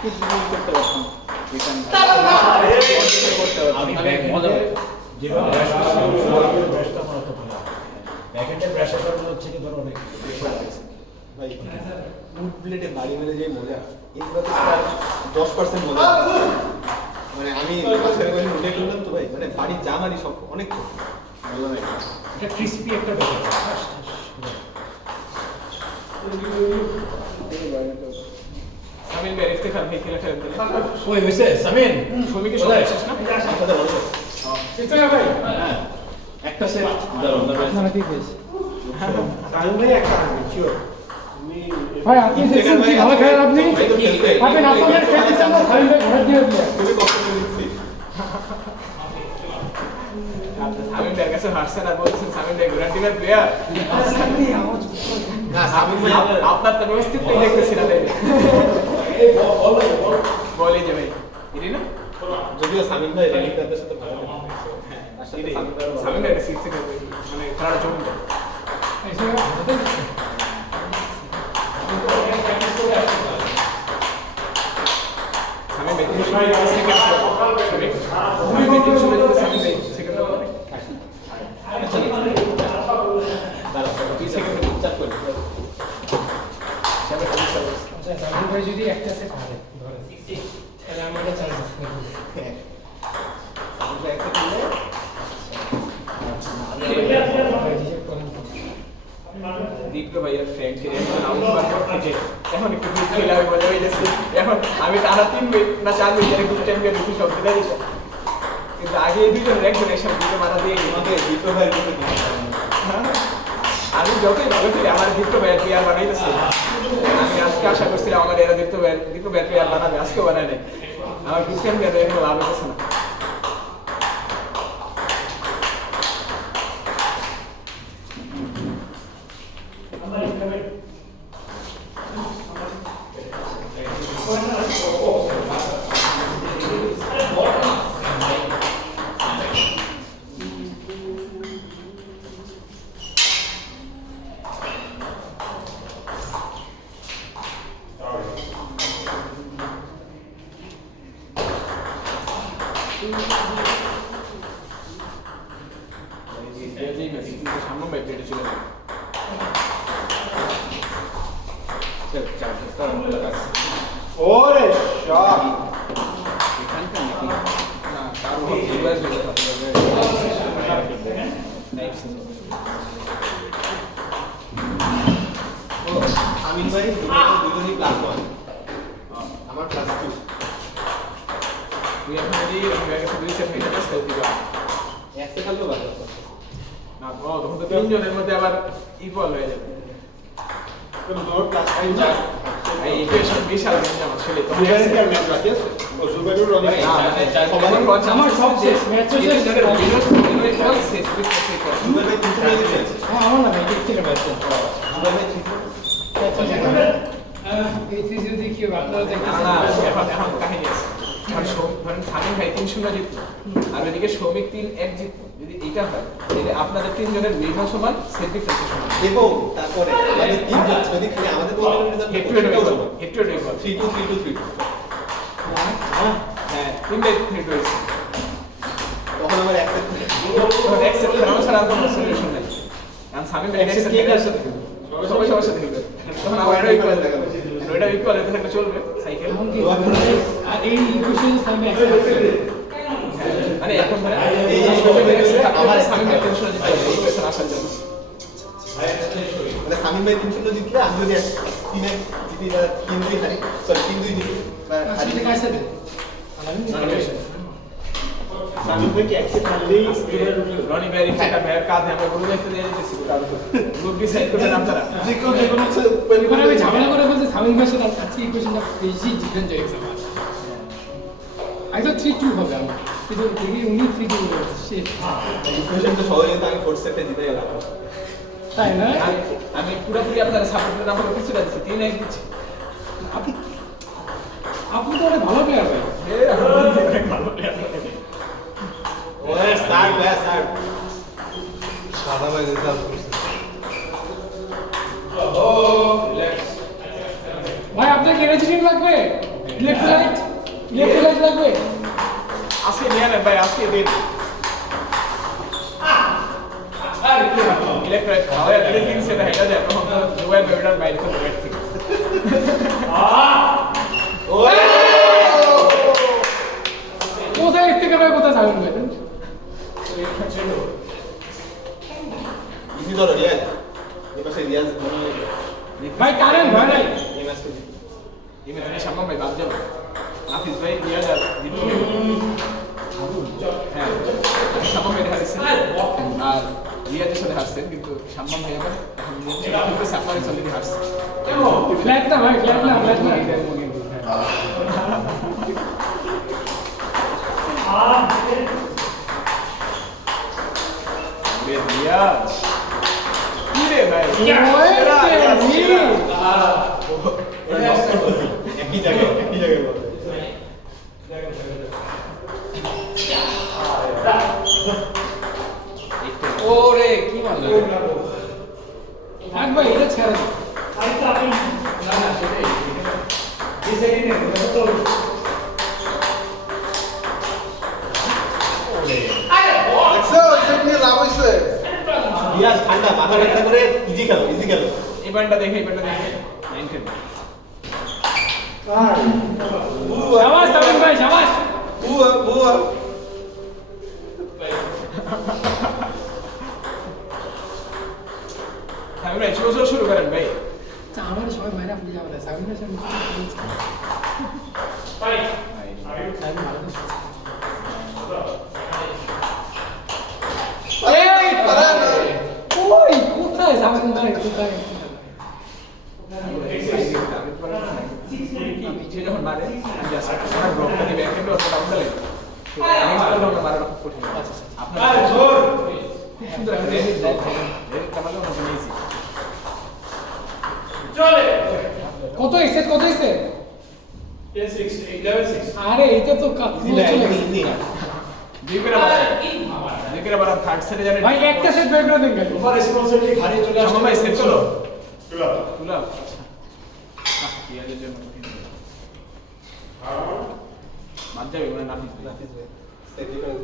practice যদি করতে পারতাম আমি ব্যাক মজা যেভাবে ব্যাশটা মারাতে পারি ব্যাকেটে প্রেসার করানো হচ্ছে কি ধরো অনেক ভাই উড প্লেটে বাড়ি মেরে যে মজা এইগুলো তো প্রায় 10% মজা মানে আমি মাছের বাড়ি উঠে করলাম তো ভাই মানে বাড়ি যা মারি সব অনেক ভালো লাগে এটা ক্রিস্পি একটা ব্যাপার সামিন ভাই ইফতেখার ভাই খেলা খেলেন ওই হইছে সামিন শ্রমিকের সবাই শেষ না ইফতেখার ভাই হ্যাঁ একটা সেট দাঁড়াও আপনারা কি পেয়েছে তাহলে ভাই একটা হবে শিওর ভাই আপনি দেখছেন কি ভালো খেলেন আপনি আপনি আপনাদের প্র্যাকটিস আমরা ভাই ঘরে দিয়ে দিলেন খুবই কষ্ট করে দিচ্ছি সামিন ভাইয়ের কাছে হাসছেন আর বলছেন সামিন ভাই ঘোরার টিমের প্লেয়ার না সামিন ভাই আপনার তো ব্যবস্থিতই দেখতেছি না তাই বলে যে ভাই এটি না যদিও সামিন ভাই রেডিটারদের সাথে ভালো তার সাথে সামিন ভাই সিক্স থেকে মানে খেলাটা জমি যায় সামিন ভাই তিনশো সেকেন্ড সামিন ভাই তিনশো সামিন ভাই সেকেন্ড দাঁড়াও 2 সেকেন্ডে চাপ করে ভাই যদি একটা সেট হারে ধরে তাহলে আমাদের চান্স আছে সামিন ভাই একটা করলে দীপ্ত ভাইয়ের ফ্রেন্ড একজন আউটবার থেকে এখন একটু গ্রুপ খেলা মজা হয়ে যাচ্ছে এখন আমি টানা 3 মিনিট না 4 মিনিট গ্রুপ চ্যাম্পিয়ন দুটো শব্দ দেয় কিন্তু আগে এই দুজন একজন একসাথে দুটো মাথা দিয়ে আমাকে দীপ্ত ভাইয়ের মতো দিতে আমি যতই ভালো করি আমার দীপ্ত ভাইয়ের প্লেয়ার বানাইতেছে আমি আজকে আশা করছিলাম আমার এরা দীপ্ত ভাইয়ের প্লেয়ার বানাবে আজকে বানায় নাই আমার গ্রুপ চ্যাম্পিয়ন এখন লাভ হচ্ছে না সামনে ভাই প্লেটে চলে যাবে ওরে শট এখানকার নাকি না তার উপর ডিভাইস হয়ে আমিন ভাই দুজনই +1 আমার +2 তুই এখন যদি আমি আগে দুই সেট মিটার টেস্ট দিবা একসাথে খেললেও ভালো না তখন তো তিনজনের মধ্যে আবার ইকুয়াল হয়ে যাবে কোন দৌড় +5 এই ইকুয়েশন বিশাল গেম আসলে তো জুবাইরের কি ম্যাচ বাকি আছে ও জুবাইরের রনি আমার সব শেষ ম্যাচ শেষ জুবাইর ভাই 300 মিনিট খেলেছে আমার না ভাই ঠিক আছে জুবাইর ভাই 300 এই সিরিজ দেখি আপনারা না দেখতেছেন এখন কাহিনী আছে এখন ধরেন সামিন ভাই 3-0 জিতলো আর ওইদিকে সৌমিক 3-1 জিতলো যদি এইটা হয় তাহলে আপনাদের তিনজনের উইনও সমান সেট ডিফারেন্স সমান এবং তারপরে আমাদের তিনজন যদি খালি আমাদের বলতে হেড টু হেড ইকুয়াল 3-2 হ্যাঁ তিনটাই হেড হয়েছে তখন আমার একটা তখন এক সেট রাউন্ড ছাড়া আর কোনো সলিউশন নাই কারণ সামিন ভাই এক সেট কে কার সাথে সবাই সবার সাথে খেলবে তখন আবার এটা ইকুয়াল দেখাবে এটা ইকুয়াল হতে থাকলে চলবে সাইকেল আর এই ইকুয়েশন আমি একসাথে মানে এখন মানে এই আমার সামিন ভাই টেনশন দিতে হবে এই কোয়েশ্চেন আসার জন্য মানে সামিন ভাই 300 জিতলে আমি যদি টিমে জিতি বা 3-2 হারি সরি 3-2 জিতি বা হারি সাথে কার সাথে সামিন ভাই কি একসাথে হারলেই রনি ভাই রিক্সাটা ভাইয়ের কাঁধে আমরা গ্রুপ দেখতে দিয়ে দিতেছি গ্রুপ ডিসাইড করবেন আপনারা যে কোনো এবার আমি ঝামেলা করে বলছি সামিল ভাইয়ের সাথে আজকে ইকুয়েশনটা বেশি জিতেন যায় এক্সাম আই তো 3-2 হবে আমার কিন্তু দেখি উনি 3-2 বলছে শিট ইকুয়েশন তো সহজে তো আমি ফোর্থ সেটে জিতে গেলাম তাই না আমি পুরোপুরি আপনারা সাপোর্ট না করে কিছুটা দিচ্ছি 3-1 দিচ্ছি আপনি আপনি তো অনেক ভালো প্লেয়ার ভাই ওরে স্টার্ট সাদা ভাই রেজাল্ট করছে ভাই আপনার কি এনার্জি লাগবে ইলেকট্রোলাইট লাগবে আজকে নিয়ে নেন ভাই, আজকে দিন ইলেকট্রোলাইট খাওয়া দিন দিন সেটা হেঁটে যায়, তখন তো জুয়ার বেবিটার বাইরে তো বেড থেকে কোথায় থেকে ভাই কোথায় যাবেন ভাই ইজি ধরো রিয়াজ এই পাশে রিয়াজ মনে হয় ভাই কারেন্ট ভাই নাই এই ম্যাচটা এই মেয়ে সামনে ভাই বাদ যাবে নাফিস ভাই নিয়ে যা জিতু হ্যাঁ সামনে ভাই হারছেন আর রিয়াজের সাথে হারছেন, কিন্তু সামনে ভাই আবার এখন সাফারি চলে হারছে ফ্ল্যাট না ভাই ফ্ল্যাট না রিয়াজ কি রে ভাই একই জায়গায় বলে ওরে কি মারলো থাক ভাই এটা ছেড়ে দাও রিয়াজ ঠান্ডা মাথা ঠান্ডা করে ইজি খেলো ইভেন্টটা দেখে 9-10 শাবাশ তামিম ভাই শাবাশ আমি ভাই শুরু করেন ভাই আমাদের সবাই মাইনা ফুলে যাবে না সামিন ভাই ওই কোথায় সামিন ভাই কোথায় যে যখন মারে আমি জাস্ট আমার ব্লকটা দিবে একটু ওটা ডাউন দিলে নেক্সট বল মারা কঠিন আপনার জোর খুব সুন্দর একটা রেড দেয় কামালো না নিয়েছি চলে কত এসে 10-6 আরে এটা তো চলে গেছে দিকের আবার থার্ড সেটে জানেন ভাই একটা সেট বের করে দিন ভাই ওভার রেসপন্সিবিলিটি ঘাড়ে চলে আসে ভাই সেট চলো চলো তুলা ইয়াদের জন্য বাদ যাবে মানে নাফিস সেট ডিফারেন্স